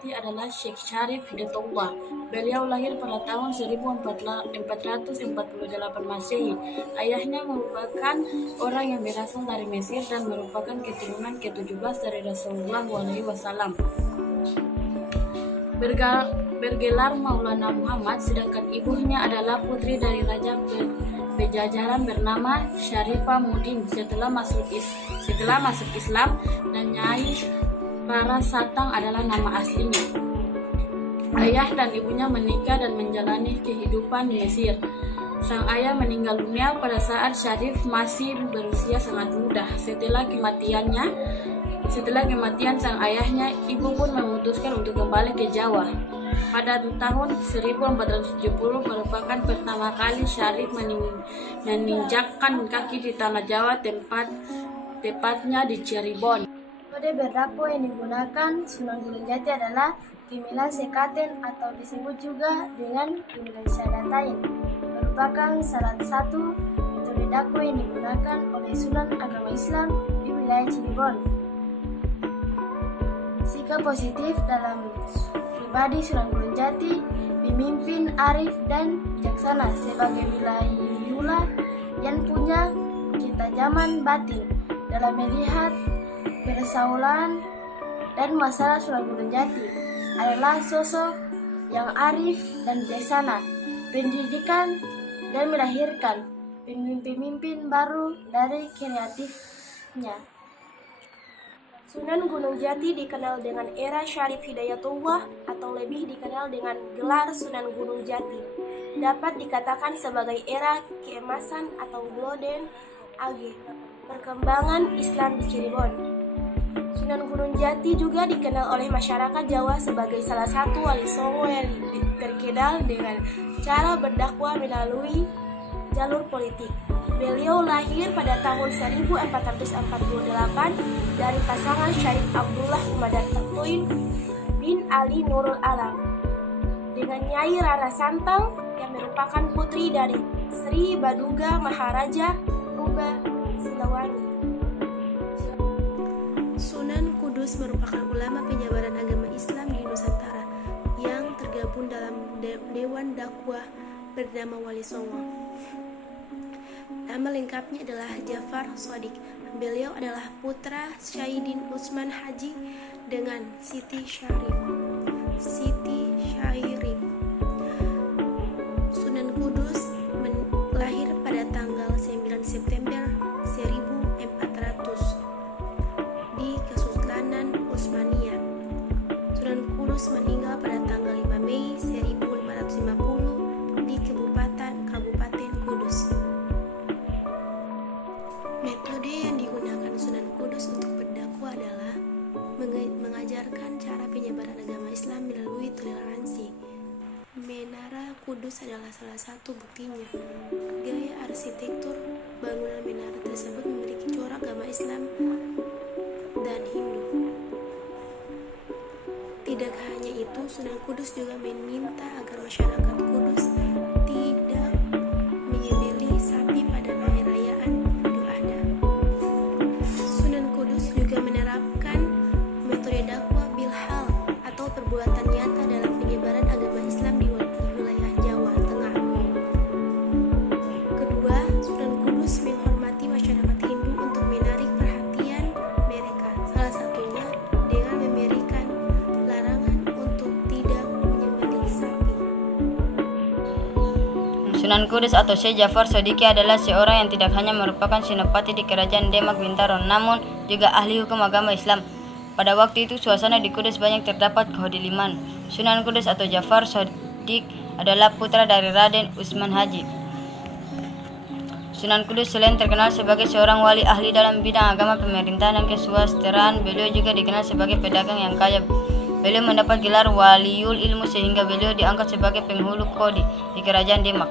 Jati adalah Syekh Syarif Hidayatullah. Beliau lahir pada tahun 1448 Masehi. Ayahnya merupakan orang yang berasal dari Mesir dan merupakan keturunan ke-17 dari Rasulullah SAW. Bergelar Maulana Muhammad, sedangkan ibunya adalah putri dari Raja Pejajaran bernama Syarifah Mudin setelah masuk Islam, dan Nyai Rara Satang adalah nama aslinya. Ayah dan ibunya menikah dan menjalani kehidupan di Mesir. Sang ayah meninggal dunia pada saat Syarif masih berusia sangat muda. Setelah kematian sang ayahnya, ibu pun memutuskan untuk kembali ke Jawa. Pada tahun 1470 merupakan pertama kali Syarif meninjakkan kaki di tanah Jawa, tepatnya di Cirebon. Metode berdakwah yang digunakan Sunan Gunung Jati adalah Gemilang Sekaten atau disebut juga dengan Gemilang Syahadatain. Merupakan salah satu metode dakwah yang digunakan oleh Sunan agama Islam di wilayah Cirebon. Sikap positif dalam pribadi Sunan Gunung Jati, pemimpin arif dan bijaksana sebagai wilayah yang punya ketajaman batin dalam melihat persoalan dan masalah. Sunan Gunung Jati adalah sosok yang arif dan bijaksana, pendidikan dan melahirkan pemimpin baru dari kreatifnya. Sunan Gunung Jati dikenal dengan era Syarif Hidayatullah atau lebih dikenal dengan gelar Sunan Gunung Jati. Dapat dikatakan sebagai era keemasan atau Golden Age perkembangan Islam di Cirebon. Sunan Gunung Jati juga dikenal oleh masyarakat Jawa sebagai salah satu wali songo yang terkenal dengan cara berdakwah melalui jalur politik. Beliau lahir pada tahun 1448 dari pasangan Syarif Abdullah Umadat Tatuin bin Ali Nurul Alam dengan Nyai Rara Santang yang merupakan putri dari Sri Baduga Maharaja Rubah Silawani. Sunan Kudus merupakan ulama penyebaran agama Islam di Nusantara yang tergabung dalam Dewan Dakwah bernama Wali Songo. Nama lengkapnya adalah Jafar Shadiq. Beliau adalah putra Syahidin Utsman Haji dengan Siti Syarif. Sunan Kudus lahir pada tanggal 9 September 1400 di Kesultanan Utsmaniyah. Sunan Kudus meninggal pada tanggal 5 Mei 1550 di Kabupaten Kudus. Metode yang digunakan Sunan Kudus untuk berdakwah adalah mengajarkan cara penyebaran agama Islam melalui toleransi. Menara Kudus adalah salah satu buktinya. Gaya arsitektur bangunan menara tersebut memiliki corak agama Islam dan Hindu. Tidak hanya itu, Sunan Kudus juga meminta agar masyarakat Kudus tidak menyembelih sapi pada perayaan Idul Adha. Sunan Kudus juga menerapkan metode dakwah bilhal atau perbuatan nyata dalam penyebaran agama Islam di wilayah Jawa Tengah. Kedua, Sunan Kudus menghormati masyarakat Hindu untuk menarik perhatian mereka, salah satunya dengan memberikan larangan untuk tidak menyembelih sapi. Sunan Kudus atau Syekh Jafar Shadiqi adalah seorang yang tidak hanya merupakan senopati di Kerajaan Demak Bintaro, namun juga ahli hukum agama Islam. Pada waktu itu suasana di Kudus banyak terdapat keholiman. Sunan Kudus atau Jafar Shadiq adalah putra dari Raden Utsman Haji. Sunan Kudus selain terkenal sebagai seorang wali ahli dalam bidang agama, pemerintahan, dan keswasteraan, beliau juga dikenal sebagai pedagang yang kaya. Beliau mendapat gelar Waliul Ilmu sehingga beliau diangkat sebagai penghulu kodi di Kerajaan Demak.